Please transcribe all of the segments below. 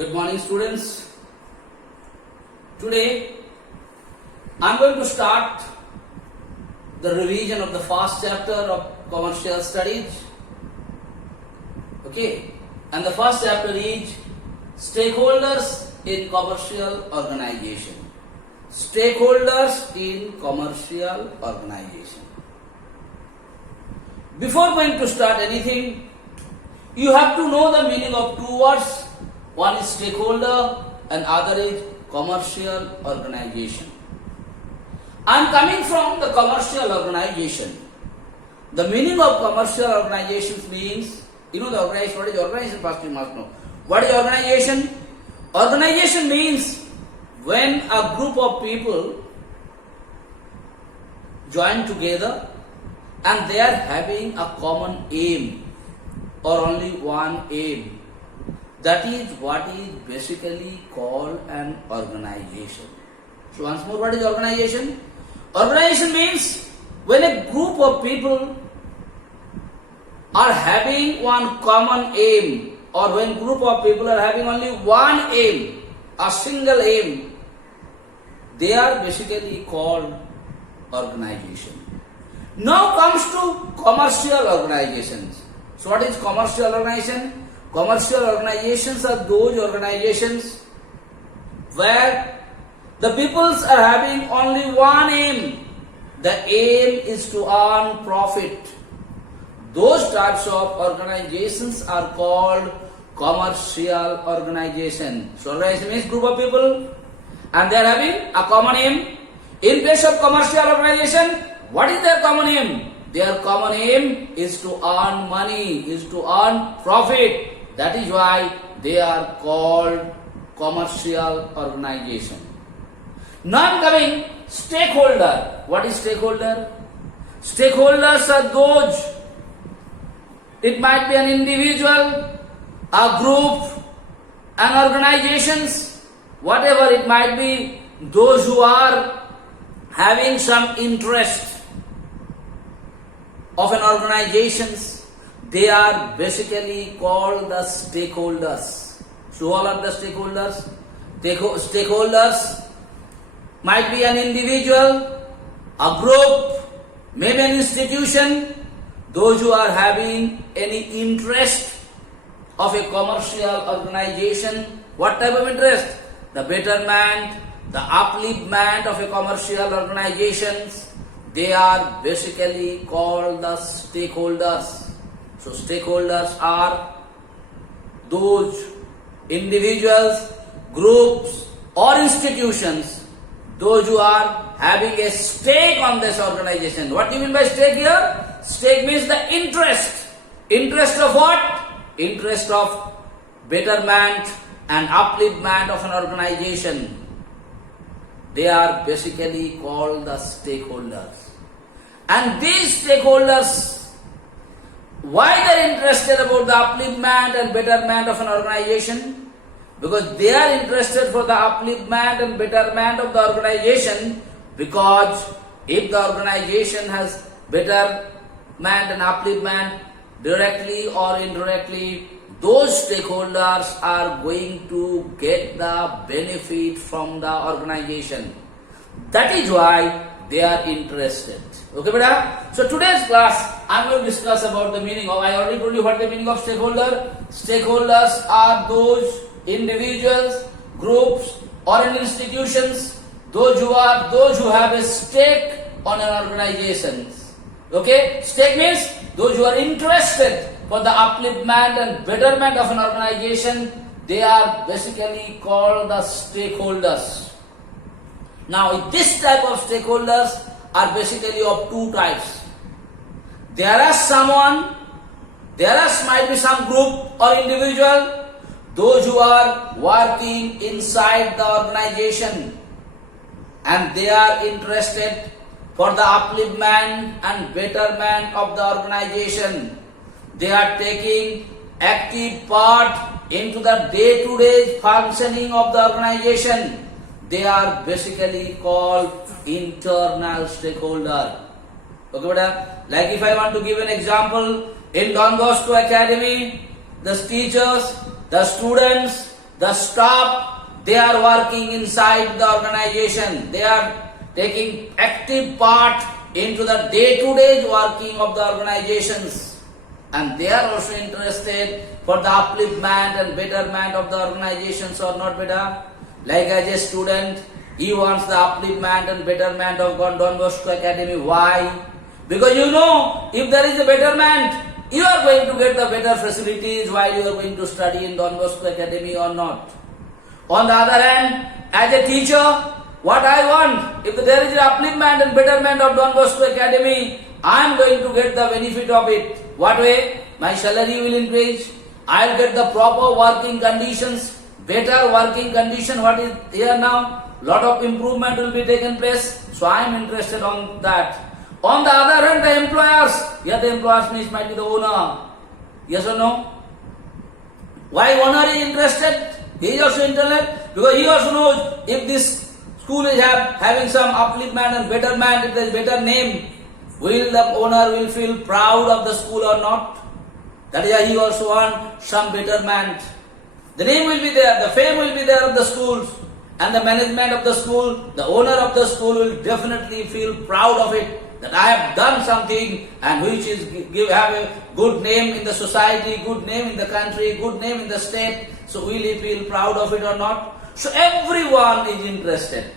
Good morning, students. Today I am going to start the revision of the first chapter of commercial studies. Okay, and the first chapter is Stakeholders in Commercial Organization. Stakeholders in Commercial Organization. Before going to start anything, you have to know the meaning of two words. One is stakeholder and other is commercial organization. I am coming from the commercial organization. The meaning of commercial organizations means, the organization, what is organization? First you must know. What is organization? Organization means when a group of people join together and they are having a common aim or only one aim. That is what is basically called an organization. So once more, what is organization? Organization means when a group of people are having one common aim, or when group of people are having only one aim, a single aim, they are basically called organization. Now comes to commercial organizations. So what is commercial organization? Commercial organizations are those organizations where the peoples are having only one aim. The aim is to earn profit. Those types of organizations are called commercial organization. So organization means group of people and they are having a common aim. In case of commercial organization, what is their common aim? Their common aim is to earn money, is to earn profit. That is why they are called commercial organization. Now I am coming stakeholder. What is stakeholder? Stakeholders are those, it might be an individual, a group, an organizations, whatever it might be, those who are having some interest of an organizations. They are basically called the stakeholders. So all are the stakeholders. Stakeholders might be an individual, a group, maybe an institution, those who are having any interest of a commercial organization. What type of interest? The betterment, the upliftment of a commercial organizations. They are basically called the stakeholders. So stakeholders are those individuals, groups or institutions, those who are having a stake on this organization. What do you mean by stake here? Stake means the interest. Interest of what? Interest of betterment and upliftment of an organization. They are basically called the stakeholders. And these stakeholders, why they are interested about the upliftment and betterment of an organization? Because they are interested for the upliftment and betterment of the organization, because if the organization has betterment and upliftment directly or indirectly, those stakeholders are going to get the benefit from the organization. That is why they are interested. Okay, beta? So today's class, I am going to discuss about the meaning of, I already told you what the meaning of stakeholder. Stakeholders are those individuals, groups or institutions, those who have a stake on an organization. Okay, stake means those who are interested for the upliftment and betterment of an organization. They are basically called the stakeholders. Now this type of stakeholders are basically of two types. There might be some group or individual, those who are working inside the organization and they are interested for the upliftment and betterment of the organization. They are taking active part into the day-to-day functioning of the organization. They are basically called internal stakeholder. Okay, beta? Like if I want to give an example, in Don Bosco Academy, the teachers, the students, the staff, they are working inside the organization. They are taking active part into the day-to-day working of the organizations. And they are also interested for the upliftment and betterment of the organizations or not better. Like as a student, he wants the upliftment and betterment of Don Bosco Academy. Why? Because you know, if there is a betterment, you are going to get the better facilities while you are going to study in Don Bosco Academy or not. On the other hand, as a teacher, what I want, if there is an upliftment and betterment of Don Bosco Academy, I am going to get the benefit of it. What way? My salary will increase. I will get the proper working conditions, better working condition. What is here now? Lot of improvement will be taken place. So I am interested on that. On the other hand, the employers. Here the employers means might be the owner. Yes or no? Why owner is interested? He is also interested because he also knows if this school is having some upliftment and betterment, if there is better name, will the owner will feel proud of the school or not? That is why he also wants some betterment. The name will be there, the fame will be there of the schools, and the management of the school, the owner of the school will definitely feel proud of it, that I have done something and which is have a good name in the society, good name in the country, good name in the state. So will he feel proud of it or not? So everyone is interested.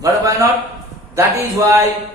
But why not? That is why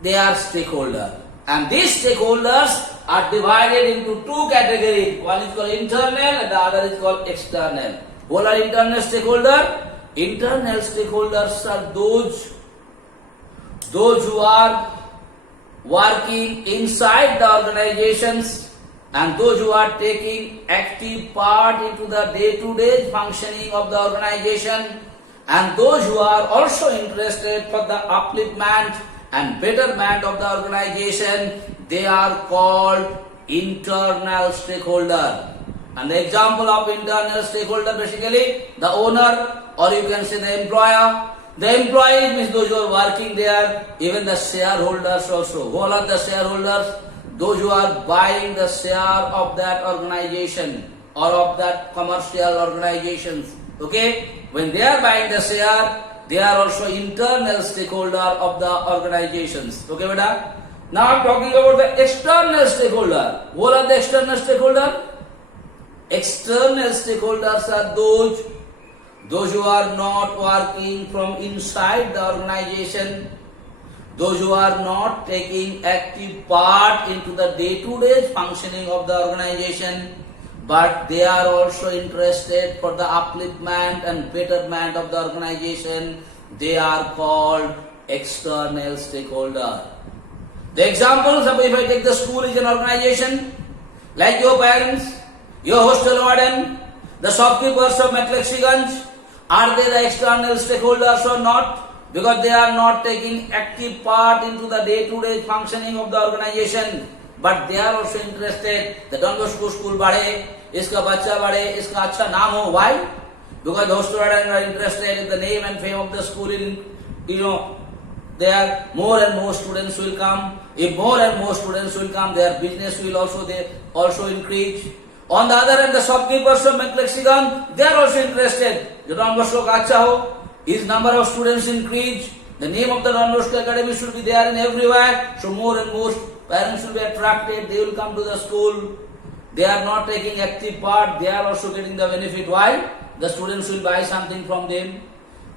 they are stakeholders. And these stakeholders are divided into two categories. One is called internal and the other is called external. What are internal stakeholders? Internal stakeholders are those who are working inside the organizations and those who are taking active part into the day-to-day functioning of the organization, and those who are also interested for the upliftment and betterment of the organization, they are called internal stakeholder. And the example of internal stakeholder basically the owner, or you can say the employer. The employees means those who are working there, even the shareholders also. Who are the shareholders? Those who are buying the share of that organization or of that commercial organizations. Okay? When they are buying the share, they are also internal stakeholder of the organizations. Okay, beta? Now I am talking about the external stakeholder. What are the external stakeholder? External stakeholders are those who are not working from inside the organization, those who are not taking active part into the day-to-day functioning of the organization, but they are also interested for the upliftment and betterment of the organization. They are called external stakeholder. The examples of if I take the school is an organization, like your parents, your hostel warden, the shopkeepers of McLexiganj, are they the external stakeholders or not? Because they are not taking active part into the day-to-day functioning of the organization, but they are also interested that Don Bosco school बढ़े, इसका बच्चा बढ़े, इसका अच्छा नाम हो. Why? Because those students are interested in the name and fame of the school. There more and more students will come. If more and more students will come, their business will also increase. On the other hand, the shopkeepers of McLexigan, they are also interested. The Don Bosco का अच्छा हो, his number of students increase. The name of the Don Bosco Academy should be there in everywhere. So more and more parents will be attracted. They will come to the school. They are not taking active part. They are also getting the benefit. Why? The students will buy something from them.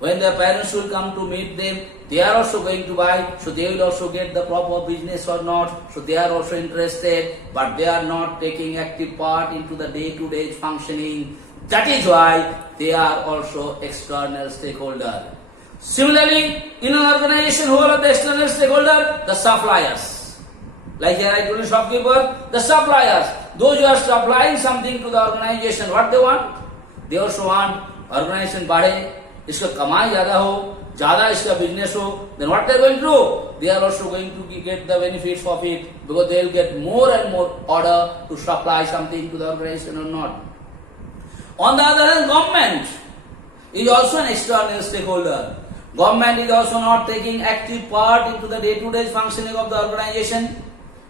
When their parents will come to meet them, they are also going to buy. So they will also get the proper business or not. So they are also interested, but they are not taking active part into the day-to-day functioning. That is why they are also external stakeholder. Similarly, in an organization, who are the external stakeholder? The suppliers. Like here I told you, shopkeeper, the suppliers. Those who are supplying something to the organization, what they want? They also want organization बढ़े, इसका कमाई ज़्यादा हो, ज़्यादा इसका business हो. Then what they are going to do? They are also going to get the benefits of it because they will get more and more order to supply something to the organization or not. On the other hand, government is also an external stakeholder. Government is also not taking active part into the day-to-day functioning of the organization.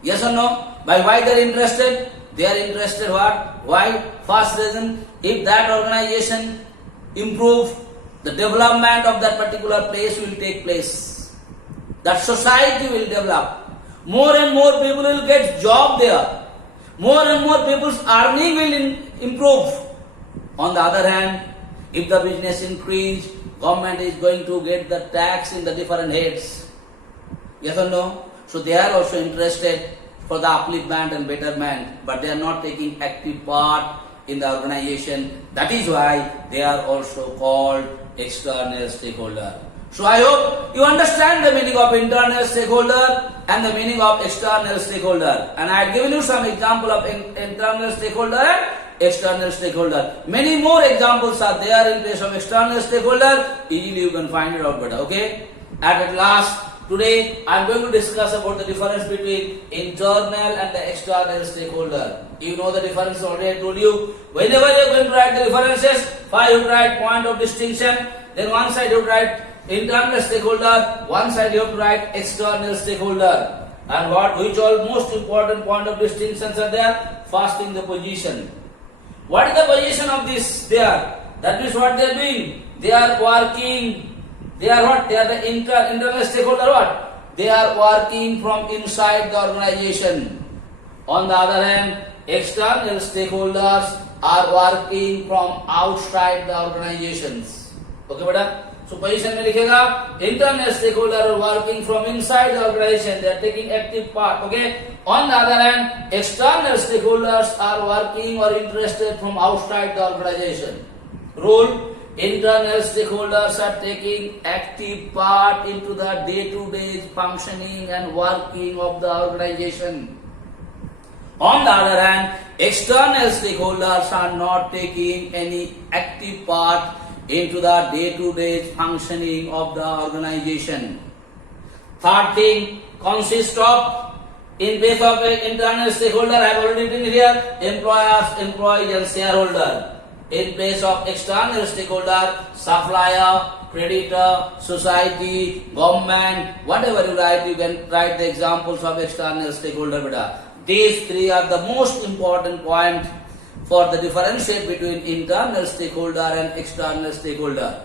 Yes or no? By why they are interested? They are interested what? Why? First reason, if that organization improve, the development of that particular place will take place. That society will develop. More and more people will get job there. More and more people's earning will improve. On the other hand, if the business increase, government is going to get the tax in the different heads. Yes or no? So they are also interested for the upliftment and betterment, but they are not taking active part in the organization. That is why they are also called external stakeholder. So I hope you understand the meaning of internal stakeholder and the meaning of external stakeholder. And I have given you some example of internal stakeholder and external stakeholder. Many more examples are there in place of external stakeholder. Easily you can find it out better. Okay? At last, today I am going to discuss about the difference between internal and the external stakeholder. You know the difference already I told you. Whenever you are going to write the differences, first you write point of distinction, then one side you write internal stakeholder, one side you have to write external stakeholder. And which all most important point of distinctions are there? First thing, the position. What is the position of this there? That means what they are doing? They are working. They are what? They are the internal stakeholder what? They are working from inside the organization. On the other hand, external stakeholders are working from outside the organizations. Okay, beta? So position में लिखेगा internal stakeholder are working from inside the organization. They are taking active part. Okay. On the other hand, external stakeholders are working or interested from outside the organization. Rule: internal stakeholders are taking active part into the day-to-day functioning and working of the organization. On the other hand, external stakeholders are not taking any active part into the day-to-day functioning of the organization. Third thing consists of, in place of an internal stakeholder, I have already written here, employers, employees and shareholder. In place of external stakeholder, supplier, creditor, society, government, whatever you write, you can write the examples of external stakeholder. These three are the most important points for the differentiate between internal stakeholder and external stakeholder.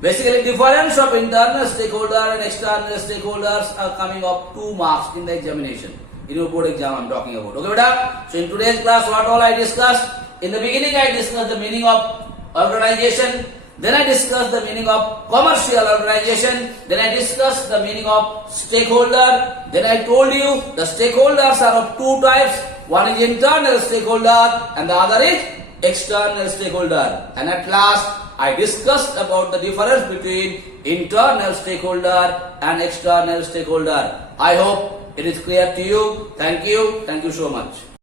Basically, difference of internal stakeholder and external stakeholders are coming up 2 marks in the examination. In your board exam I am talking about. Okay, beta? So in today's class, what all I discussed? In the beginning I discussed the meaning of organization, then I discussed the meaning of commercial organization, then I discussed the meaning of stakeholder, then I told you the stakeholders are of 2 types. One is internal stakeholder and the other is external stakeholder. And at last, I discussed about the difference between internal stakeholder and external stakeholder. I hope it is clear to you. Thank you. Thank you so much.